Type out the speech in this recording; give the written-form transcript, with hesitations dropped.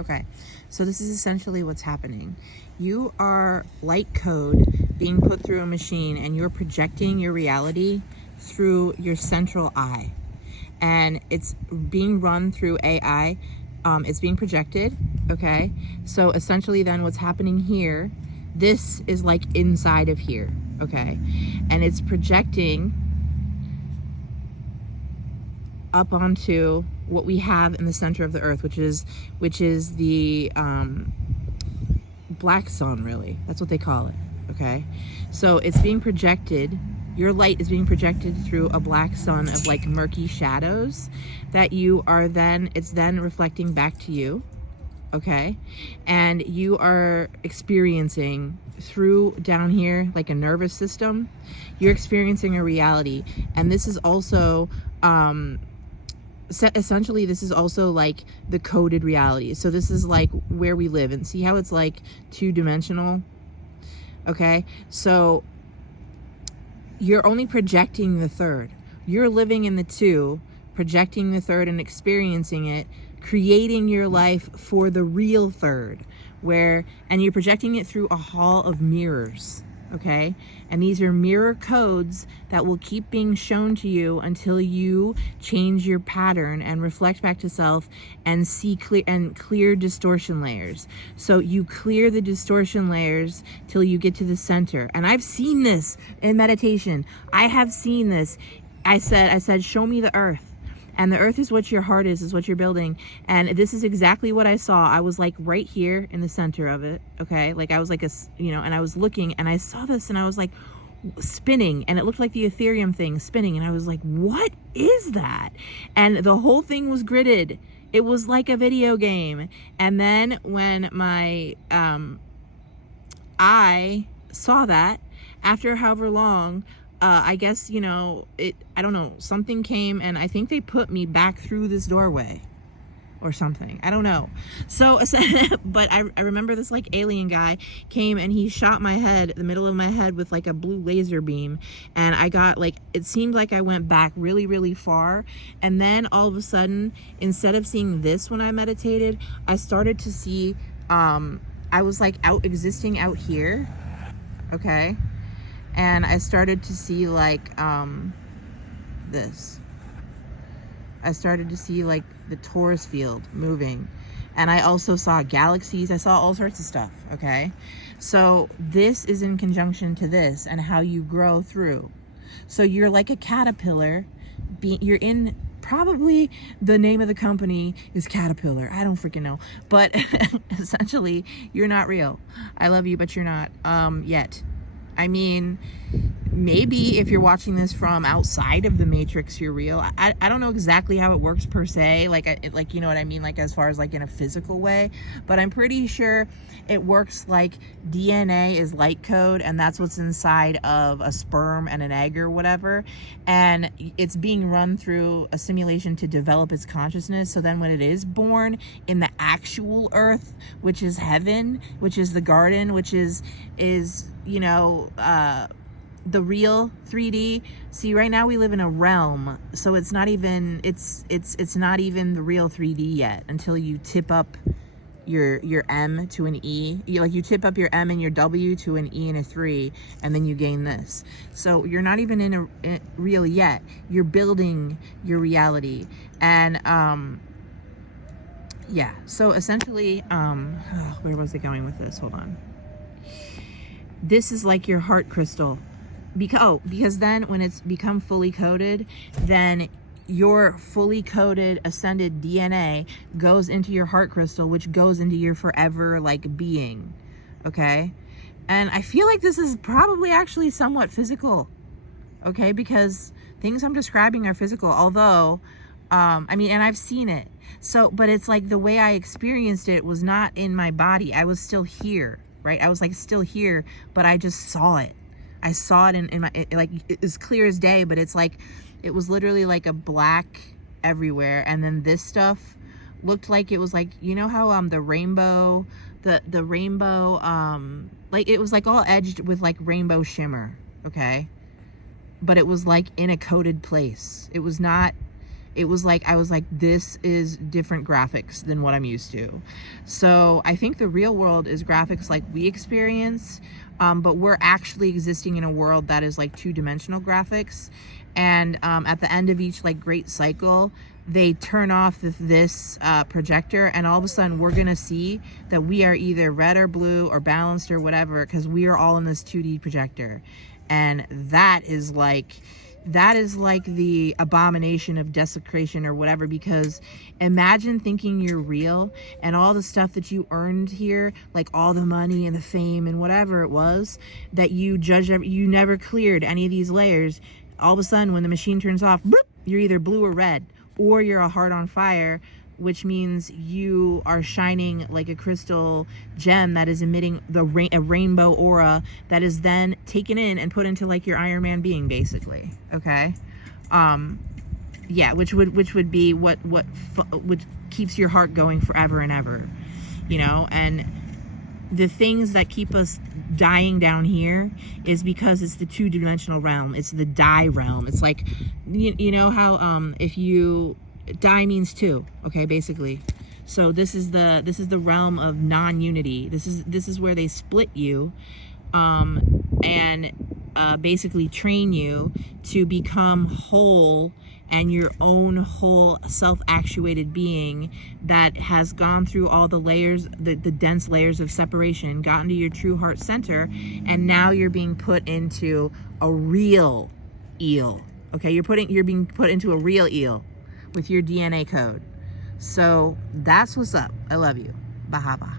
Okay, so this is essentially what's happening. You are light code being put through a machine, and you're projecting your reality through your central eye. And it's being run through AI. It's being projected, okay? So essentially then what's happening here, this is like inside of here, okay? And it's projecting up onto what we have in the center of the earth, which is the black sun, really. That's what they call it, okay? So it's being projected, your light is being projected through a black sun of like murky shadows that you are then, it's then reflecting back to you, okay? And you are experiencing through down here like a nervous system, you're experiencing a reality. And this is also essentially this is also like the coded reality. So this is like where we live, and see how it's like two-dimensional, okay? So you're only projecting the third. You're living in the two, projecting the third and experiencing it, creating your life for the real third, and you're projecting it through a hall of mirrors, okay? And these are mirror codes that will keep being shown to you until you change your pattern and reflect back to self and see clear distortion layers. So you clear the distortion layers till you get to the center. And I've seen this in meditation. I have seen this. I said, show me the earth. And the earth is what your heart is what you're building. And this is exactly what I saw. I was like right here in the center of it, okay? Like I was like and I was looking and I saw this and I was like spinning, and it looked like the Ethereum thing spinning. And I was like, what is that? And the whole thing was gridded. It was like a video game. And then when my, I saw that after however long, I guess, I don't know, something came and I think they put me back through this doorway or something. I don't know. So, but I remember this like alien guy came and he shot my head, the middle of my head, with like a blue laser beam. And I got like, it seemed like I went back really, really far. And then all of a sudden, instead of seeing this when I meditated, I started to see, I was like existing out here. Okay. And I started to see like this. I started to see like the Taurus field moving. And I also saw galaxies. I saw all sorts of stuff, okay? So this is in conjunction to this and how you grow through. So you're like a caterpillar. You're in, probably the name of the company is Caterpillar. I don't freaking know. But essentially, you're not real. I love you, but you're not yet. I mean, maybe if you're watching this from outside of the matrix, you're real. I don't know exactly how it works per se, like you know what I mean, like as far as like in a physical way, but I'm pretty sure it works like DNA is light code, and that's what's inside of a sperm and an egg or whatever, and it's being run through a simulation to develop its consciousness. So then when it is born in the actual earth, which is heaven, which is the garden, which is the real 3D. See, right now we live in a realm, so it's not even it's not even the real 3D yet until you tip up your M to an E. You tip up your M and your W to an E and a 3, and then you gain this. So you're not even in real yet. You're building your reality. And yeah, so essentially where was it going with this? Hold on. This is like your heart crystal. Because then when it's become fully coded, then your fully coded ascended DNA goes into your heart crystal, which goes into your forever like being, okay? And I feel like this is probably actually somewhat physical, okay? Because things I'm describing are physical, although, and I've seen it. So, but it's like the way I experienced it was not in my body. I was still here, right? I was like still here, but I just saw it. I saw it in my, like, it was clear as day, but it's like, it was literally like a black everywhere. And then this stuff looked like it was like, you know how the rainbow, the rainbow, like it was like all edged with like rainbow shimmer, okay? But it was like in a coded place. It was not It was like, I was like, this is different graphics than what I'm used to. So I think the real world is graphics like we experience, but we're actually existing in a world that is like two-dimensional graphics. And at the end of each like great cycle, they turn off this projector, and all of a sudden we're gonna see that we are either red or blue or balanced or whatever, because we are all in this 2D projector. And that is like the abomination of desecration or whatever, because imagine thinking you're real and all the stuff that you earned here, like all the money and the fame and whatever it was that you you never cleared any of these layers. All of a sudden when the machine turns off, bloop, you're either blue or red, or you're a heart on fire, which means you are shining like a crystal gem that is emitting a rainbow aura that is then taken in and put into like your Iron Man being, basically. Okay, yeah, which would be what keeps your heart going forever and ever, you know. And the things that keep us dying down here is because it's the two-dimensional realm. It's the die realm. It's like, you know how if you die means two, okay, basically. So this is the realm of non-unity. This is where they split you, and basically train you to become whole and your own whole self-actuated being that has gone through all the layers, the dense layers of separation, gotten to your true heart center, and now you're being put into a real eel. Okay, you're being put into a real eel with your DNA code. So that's what's up. I love you. Bahaba.